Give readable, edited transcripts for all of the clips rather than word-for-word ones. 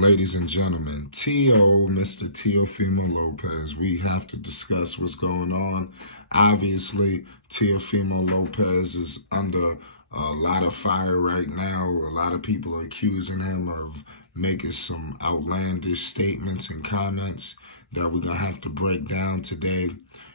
ladies and gentlemen, Mr. Teofimo Lopez, we have to discuss what's going on. Obviously, Teofimo Lopez is under a lot of fire right now. A lot of people are accusing him of making some outlandish statements and comments that we're going to have to break down today.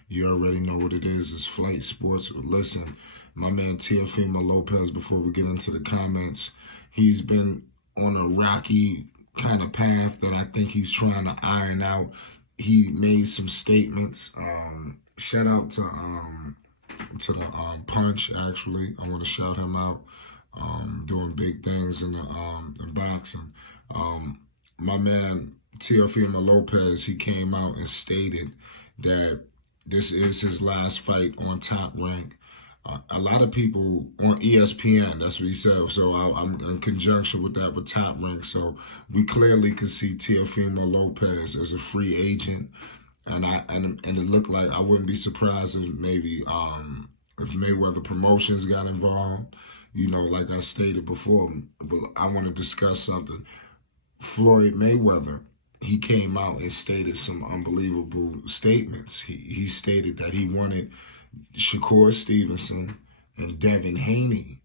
You already know what it is. It's Flight Sports. Listen, my man Teofimo Lopez, before we get into the comments, he's been on a rocky kind of path that I think he's trying to iron out. He made some statements. Shout out to the Punch, actually. I want to shout him out. Doing big things in boxing. My man Teofimo Lopez, he came out and stated that this is his last fight on Top Rank. A lot of people on ESPN, that's what he said. So I'm in conjunction with that with Top Rank. So we clearly could see Teofimo Lopez as a free agent, and it looked like I wouldn't be surprised if maybe if Mayweather Promotions got involved. You know, like I stated before, but I want to discuss something. Floyd Mayweather, he came out and stated some unbelievable statements. He stated that he wanted Shakur Stevenson and Devin Haney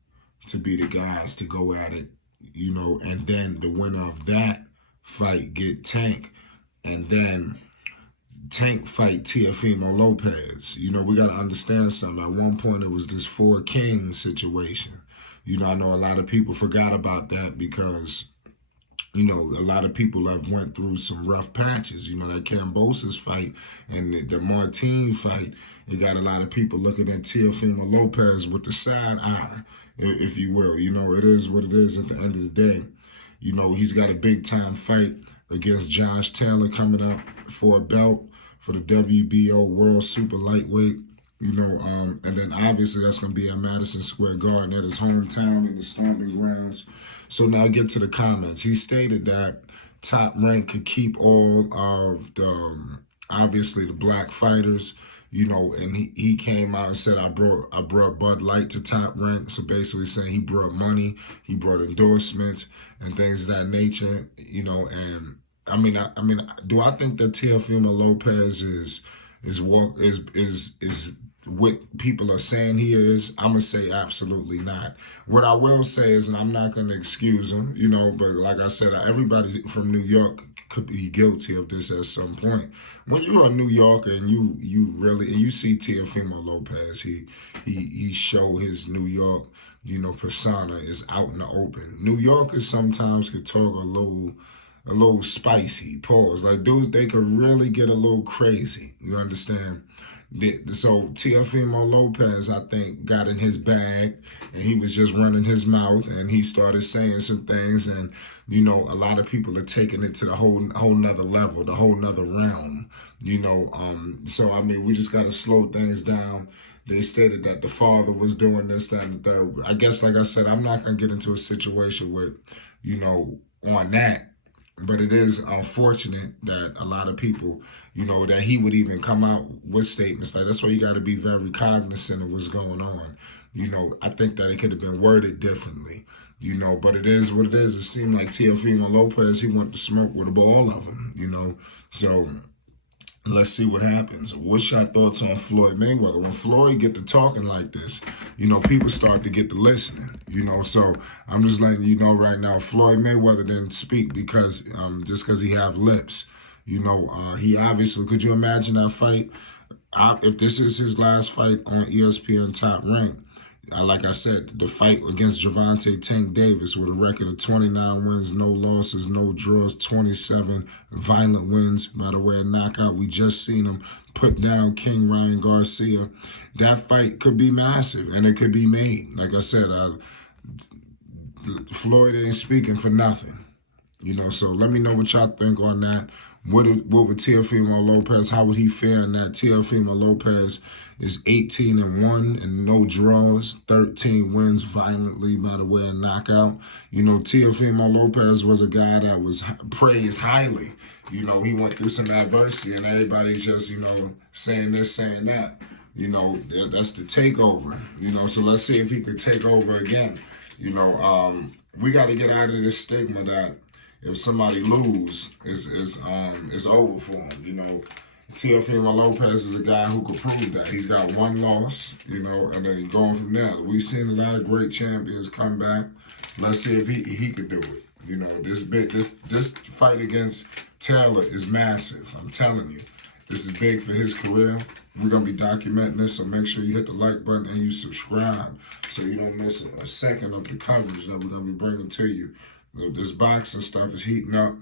to be the guys to go at it, you know, and then the winner of that fight get Tank, and then Tank fight Teofimo Lopez. You know, we got to understand something. At one point, it was this Four Kings situation. You know, I know a lot of people forgot about that because, you know, a lot of people have went through some rough patches. You know, that Kambosos fight and the Martin fight, it got a lot of people looking at Teofimo Lopez with the side eye, if you will. You know, it is what it is at the end of the day. You know, he's got a big-time fight against Josh Taylor coming up for a belt for the WBO World Super Lightweight. You know, and then obviously that's going to be at Madison Square Garden at his hometown in the Stomping Grounds. So now get to the comments. He stated that Top Rank could keep all of the, obviously the black fighters, you know, and he came out and said, I brought Bud Light to Top Rank. So basically saying he brought money, he brought endorsements and things of that nature, you know. And I mean, do I think that Teofimo Lopez is what people are saying he is? I'm going to say absolutely not. What I will say is, and I'm not going to excuse him, you know, but like I said, everybody from New York could be guilty of this at some point. When you're a New Yorker and you see Teofimo Lopez, he show his New York, you know, persona is out in the open. New Yorkers sometimes could talk a little spicy, pause. Like, dudes, they could really get a little crazy. You understand? So Teofimo Lopez, I think, got in his bag and he was just running his mouth and he started saying some things, and you know, a lot of people are taking it to the whole nother level, the whole nother realm, you know. So I mean, we just gotta slow things down. They stated that the father was doing this, that, and the third. I guess, like I said, I'm not gonna get into a situation with, you know, on that. But it is unfortunate that a lot of people, you know, that he would even come out with statements like that's why you got to be very cognizant of what's going on. You know, I think that it could have been worded differently, you know, but it is what it is. It seemed like Teofimo Lopez, he wanted to smoke with all of them, you know. So let's see what happens. What's your thoughts on Floyd Mayweather? When Floyd get to talking like this, you know, people start to get to listening, you know. So I'm just letting you know right now, Floyd Mayweather didn't speak because just because he have lips. You know, he obviously, could you imagine that fight? If this is his last fight on ESPN Top Rank, like I said, the fight against Gervonta Tank Davis with a record of 29 wins, no losses, no draws, 27 violent wins by the way of knockout. We just seen him put down King Ryan Garcia. That fight could be massive and it could be made. Like I said, Floyd ain't speaking for nothing. You know, so let me know what y'all think on that. What would Teofimo Lopez, how would he fare in that? Teofimo Lopez is 18-1 and no draws, 13 wins violently by the way of knockout. You know, Teofimo Lopez was a guy that was praised highly. You know, he went through some adversity and everybody's just, you know, saying this, saying that. You know, that's the takeover. You know, so let's see if he could take over again. You know, we got to get out of this stigma that, if somebody lose, it's over for him. You know, Teofimo Lopez is a guy who could prove that. He's got one loss, you know, and then he's going from there. We've seen a lot of great champions come back. Let's see if he could do it. You know, this fight against Taylor is massive. I'm telling you, this is big for his career. We're gonna be documenting this, so make sure you hit the like button and you subscribe so you don't miss a second of the coverage that we're gonna be bringing to you. This boxing stuff is heating up.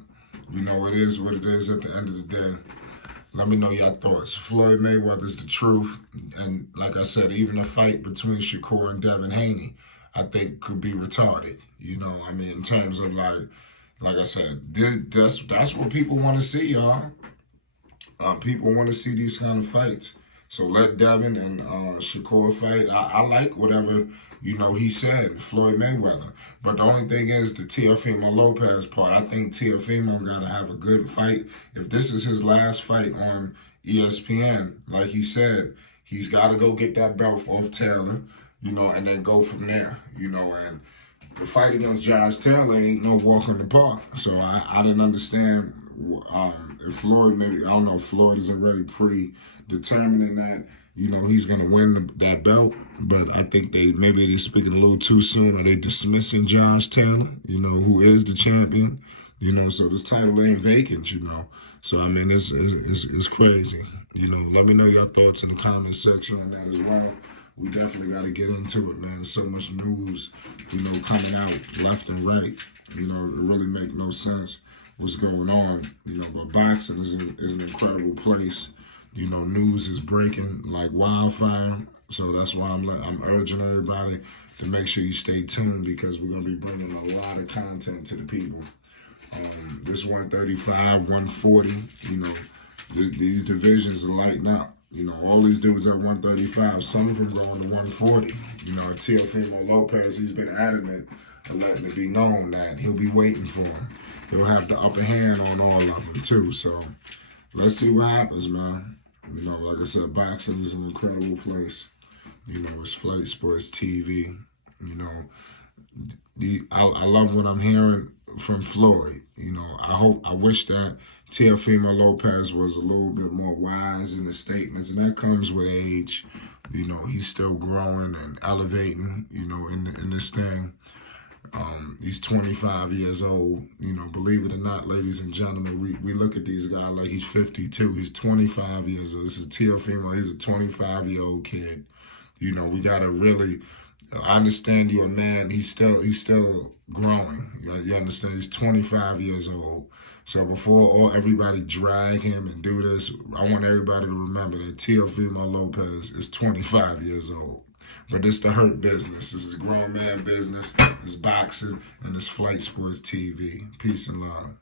You know, it is what it is at the end of the day. Let me know your thoughts. Floyd Mayweather is the truth. And like I said, even a fight between Shakur and Devin Haney, I think could be retarded. You know, I mean, in terms of like I said, that's what people want to see, y'all. People want to see these kind of fights. So let Devin and Shakur fight. I like whatever, you know, he said, Floyd Mayweather. But the only thing is the Teofimo Lopez part. I think Teofimo got to have a good fight. If this is his last fight on ESPN, like he said, he's got to go get that belt off Taylor, you know, and then go from there, you know. And the fight against Josh Taylor ain't no walk in the park. So I didn't understand if Floyd, maybe, I don't know if Floyd is already predetermining that, you know, he's going to win that belt. But I think maybe they're speaking a little too soon. Are they dismissing Josh Taylor, you know, who is the champion? You know, so this title ain't vacant, you know. So, I mean, it's crazy. You know, let me know your thoughts in the comment section on that as well. We definitely got to get into it, man. There's so much news, you know, coming out left and right. You know, it really make no sense what's going on. You know, but boxing is an incredible place. You know, news is breaking like wildfire. So that's why I'm urging everybody to make sure you stay tuned, because we're going to be bringing a lot of content to the people. This 135, 140, you know, these divisions are lighting up. You know, all these dudes at 135, some of them going to 140. You know, Teofimo Lopez, he's been adamant and letting it be known that he'll be waiting for him. He'll have the upper hand on all of them, too. So, let's see what happens, man. You know, like I said, boxing is an incredible place. You know, it's Flight Sports TV. You know, I love what I'm hearing from Floyd. You know, I wish that Teofimo Lopez was a little bit more wise in the statements, and that comes with age. You know, he's still growing and elevating, you know, in this thing. He's 25 years old. You know, believe it or not, ladies and gentlemen, we look at these guys like he's 52. He's 25 years old. This is Teofimo. He's a 25-year-old kid. You know, we got to really, I understand you're a man. He's still growing. You understand? He's 25 years old. So before everybody drag him and do this, I want everybody to remember that Teofimo Lopez is 25 years old. But this the hurt business. This is grown man business. It's boxing, and it's Flight Sports TV. Peace and love.